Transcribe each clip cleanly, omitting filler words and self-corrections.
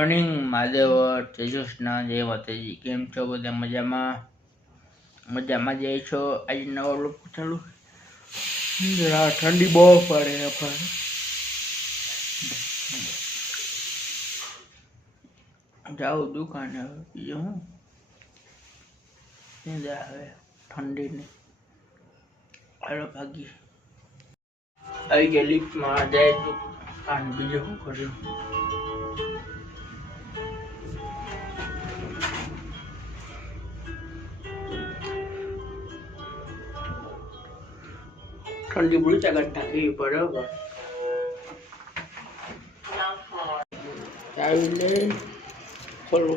Morning Mahadev જય કૃષ્ણ જય માતાજી। કેમ છો બધા? મજામાં જઈ છો? આજે નવો બ્લોગ ચાલુ। ઠંડી બહુ પડે પણ જાઉં દુકાને। હવે બીજું હું નીંદા આવે ઠંડીની હાલો ભાગી આવી ગયા લિફ્ટમાં જાય તો બીજું શું કર્યું। ठंडी बुरी जगह ढकी बराबर चावले खोलो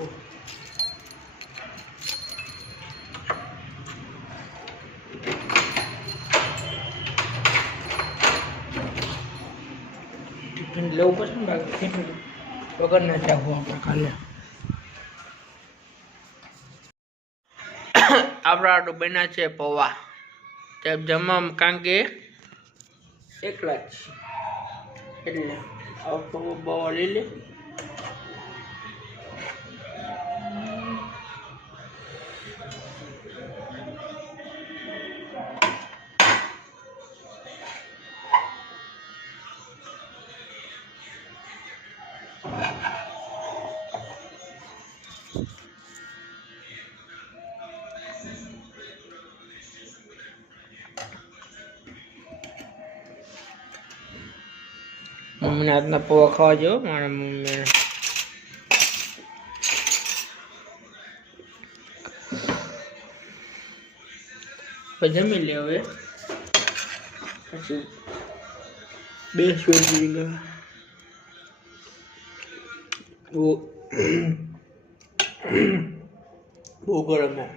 टिफिन लेવું પડશે ને ટિફિન વગર ના જાવું આપણે કાલે। આપણા તો બન્યા છે પૌવા તે જમવામાં કારણ કે એકલા જ એટલે પૌવા લઈ લે। मम्मी ने आज पौवा खावा जो मारा मम्मी जमी ले हवे वो गरम है।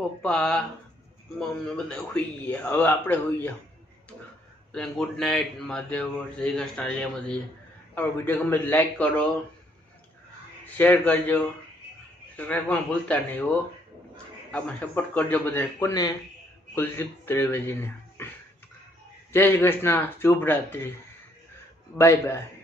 पप्पा मम्मी बधा हुई गया। હવે આપણે હોઈ જાવ। गुड नाइट महादेव जय कृष्ण जय माताजी। आप वीडियो गमे लाइक करो शेयर करजो सब्सक्राइब करना भूलता नहीं हो। आप सपोर्ट करजो बधाय कोने कुलदीप त्रिवेदी ने। जय श्री कृष्ण शुभ रात्रि बाय बाय।